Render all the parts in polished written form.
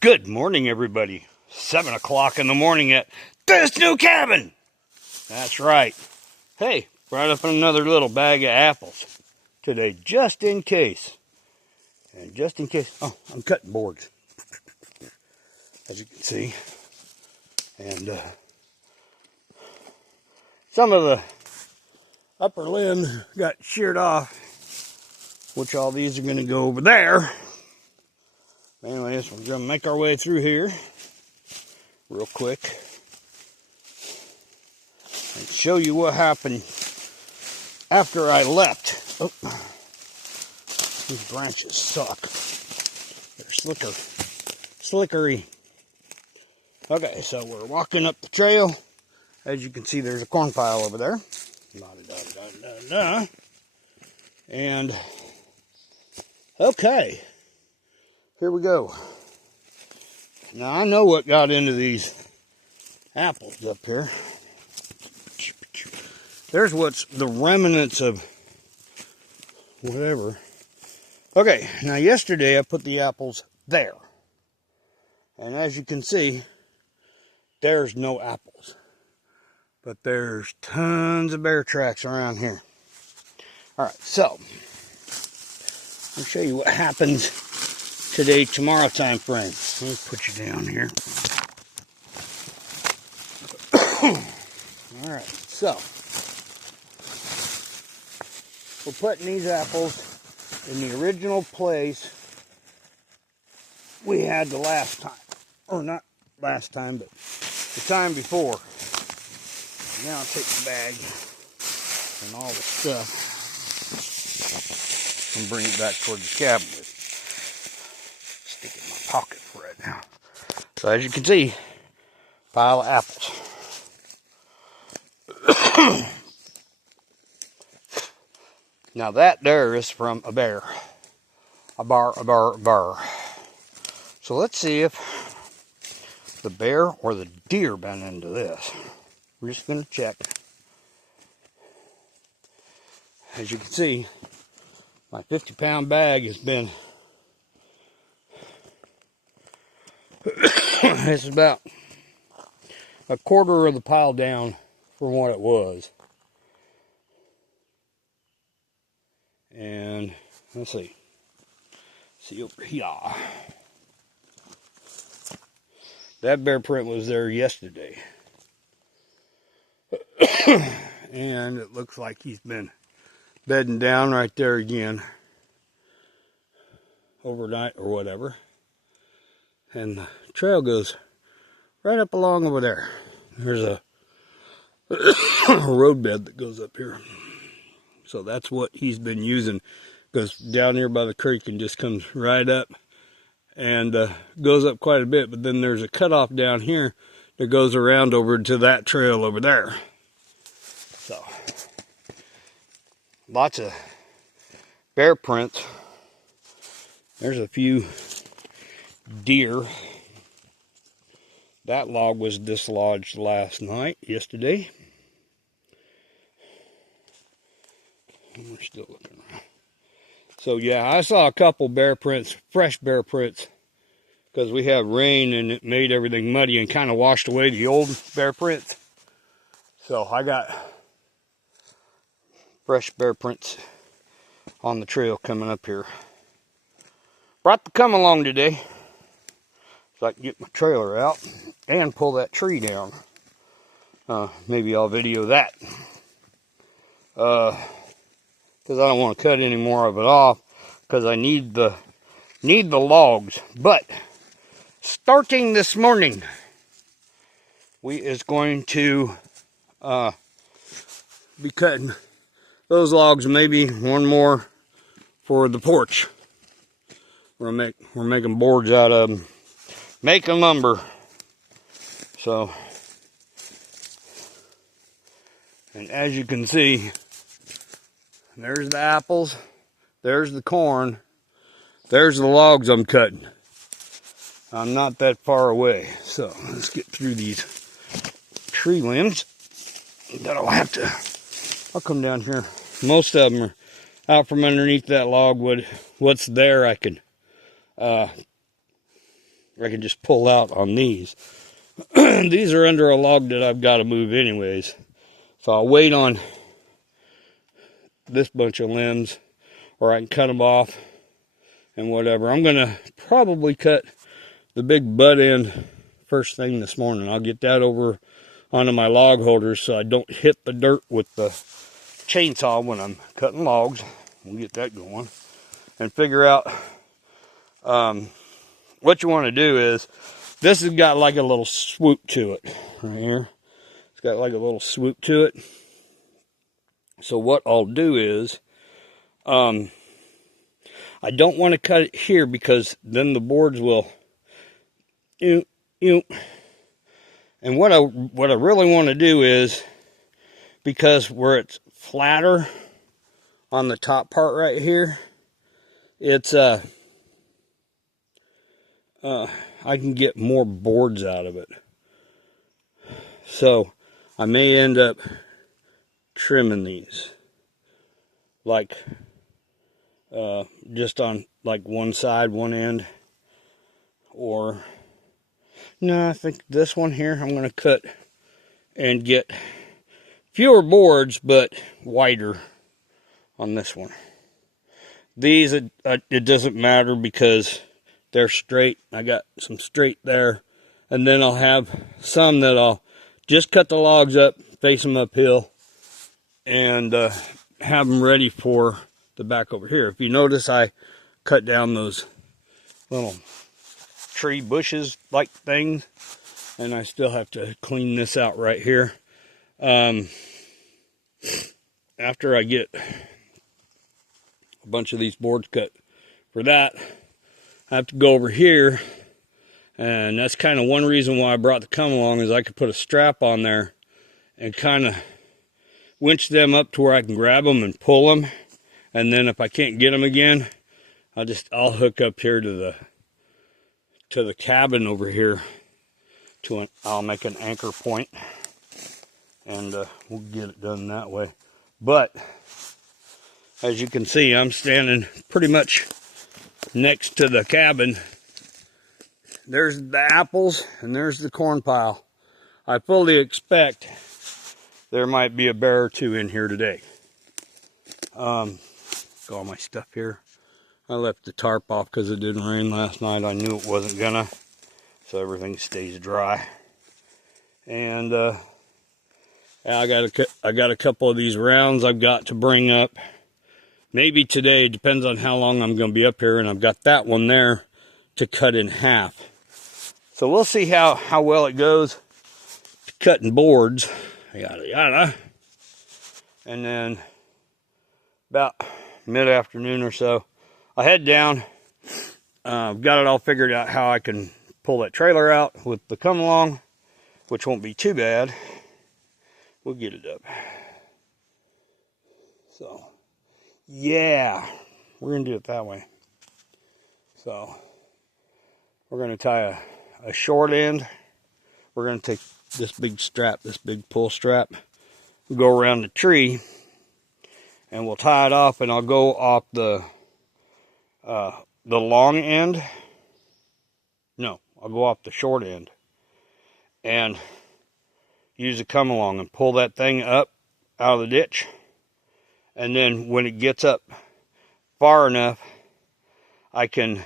Good morning, everybody. 7 o'clock in the morning at this new cabin. That's right. Hey, brought up another little bag of apples today, just in case. And just in case, oh, I'm cutting boards, as you can see. And some of the upper limbs got sheared off, which all these are going to go over there. Anyways, we're going to make our way through here real quick and show you what happened after I left. Oh, these branches suck. They're slickery. Okay, so we're walking up the trail. As you can see, there's a corn pile over there. And, okay, here we go. Now, I know what got into these apples up here. There's what's the remnants of whatever. Okay, now yesterday I put the apples there. And as you can see, there's no apples. But there's tons of bear tracks around here. Alright, so I'll show you what happens today, tomorrow time frame. Let me put you down here. Alright, so we're putting these apples in the original place we had the last time. Or not last time, but the time before. Now I'll take the bag and all the stuff and bring it back toward the cabin with me. Stick it in my pocket for right now. So as you can see, pile of apples. Now that there is from a bear. A bar. So let's see if the bear or the deer been into this. We're just going to check. As you can see, my 50-pound bag has been, it's about a quarter of the pile down from what it was. And let's see over here. That bear print was there yesterday. And it looks like he's been bedding down right there again overnight or whatever. And the trail goes right up along over there. There's a road bed that goes up here. So that's what he's been using. Goes down here by the creek and just comes right up and goes up quite a bit. But then there's a cutoff down here that goes around over to that trail over there. So lots of bear prints. There's a few deer. That log was dislodged yesterday. We're still looking around. So yeah, I saw a couple bear prints, fresh bear prints, because we had rain and it made everything muddy and kind of washed away the old bear prints. So I got fresh bear prints on the trail coming up here. Brought the come along today so I can get my trailer out and pull that tree down. Maybe I'll video that. Because I don't want to cut any more of it off because I need the logs. But starting this morning, we is going to be cutting those logs, maybe one more for the porch. We're making boards out of them, making lumber. So, and as you can see, there's the apples, there's the corn, there's the logs I'm cutting. I'm not that far away, so let's get through these tree limbs. I'll come down here. Most of them are out from underneath that logwood. What's there I can I can just pull out on these. These are under a log that I've got to move anyways. So I'll wait on this bunch of limbs, or I can cut them off and whatever. I'm going to probably cut the big butt end first thing this morning. I'll get that over onto my log holders so I don't hit the dirt with the chainsaw when I'm cutting logs. We'll get that going and figure out what you want to do is, this has got like a little swoop to it right here. It's got like a little swoop to it. So what I'll do is, I don't want to cut it here because then the boards will, and what I really want to do is, because where it's flatter on the top part right here, it's I can get more boards out of it. So I may end up trimming these, like just on like one side, one end, or no, I think this one here I'm going to cut and get fewer boards but wider on this one. These it doesn't matter because they're straight. I got some straight there, and then I'll have some that I'll just cut the logs up, face them uphill, and have them ready for the back over here. If you notice, I cut down those little tree bushes like things, and I still have to clean this out right here. After I get a bunch of these boards cut for that, I have to go over here, and that's kind of one reason why I brought the come along, is I could put a strap on there and kind of winch them up to where I can grab them and pull them, and then if I can't get them again, I'll hook up here to the cabin over here I'll make an anchor point, and we'll get it done that way. But as you can see, I'm standing pretty much next to the cabin. There's the apples and there's the corn pile. I fully expect there might be a bear or two in here today. Got all my stuff here. I left the tarp off because it didn't rain last night. I knew it wasn't gonna, so everything stays dry. And I got a couple of these rounds I've got to bring up. Maybe today, depends on how long I'm going to be up here, and I've got that one there to cut in half. So we'll see how well it goes cutting boards, yada yada. And then about mid-afternoon or so, I head down. I've got it all figured out how I can pull that trailer out with the come along, which won't be too bad. We'll get it up. So yeah, we're going to do it that way. So we're going to tie a short end. We're going to take this big strap, this big pull strap, go around the tree, and we'll tie it off, and I'll go off the long end. No, I'll go off the short end and use a come along and pull that thing up out of the ditch. And then when it gets up far enough, I can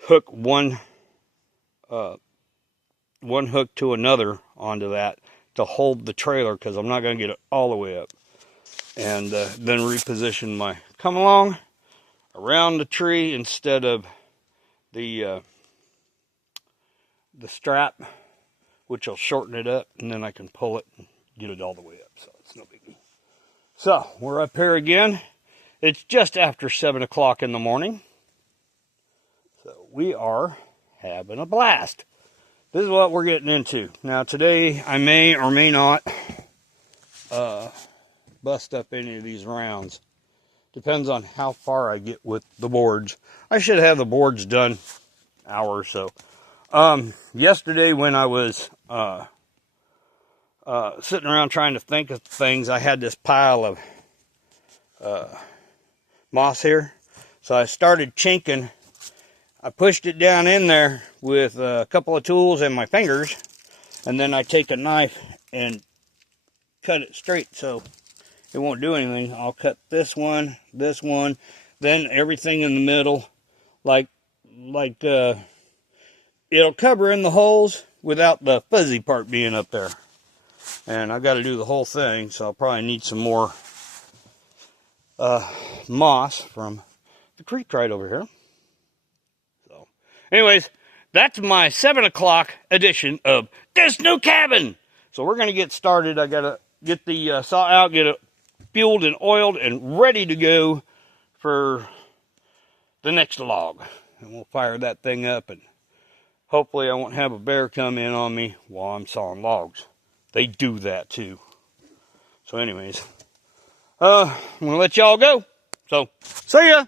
hook one hook to another onto that to hold the trailer, because I'm not going to get it all the way up. And then reposition my come along around the tree instead of the strap, which will shorten it up, and then I can pull it and get it all the way up. So it's no biggie. So we're up here again. It's just after 7 o'clock in the morning. So we are having a blast. This is what we're getting into. Now today I may or may not bust up any of these rounds. Depends on how far I get with the boards. I should have the boards done an hour or so. Yesterday when I was sitting around trying to think of things, I had this pile of moss here. So I started chinking. I pushed it down in there with a couple of tools and my fingers, and then I take a knife and cut it straight so it won't do anything. I'll cut this one, then everything in the middle, like it'll cover in the holes without the fuzzy part being up there. And I've got to do the whole thing, so I'll probably need some more moss from the creek right over here. So, anyways, that's my 7 o'clock edition of This New Cabin. So we're going to get started. I got to get the saw out, get it fueled and oiled and ready to go for the next log. And we'll fire that thing up, and hopefully I won't have a bear come in on me while I'm sawing logs. They do that too. So anyways, I'm going to let y'all go. So, see ya!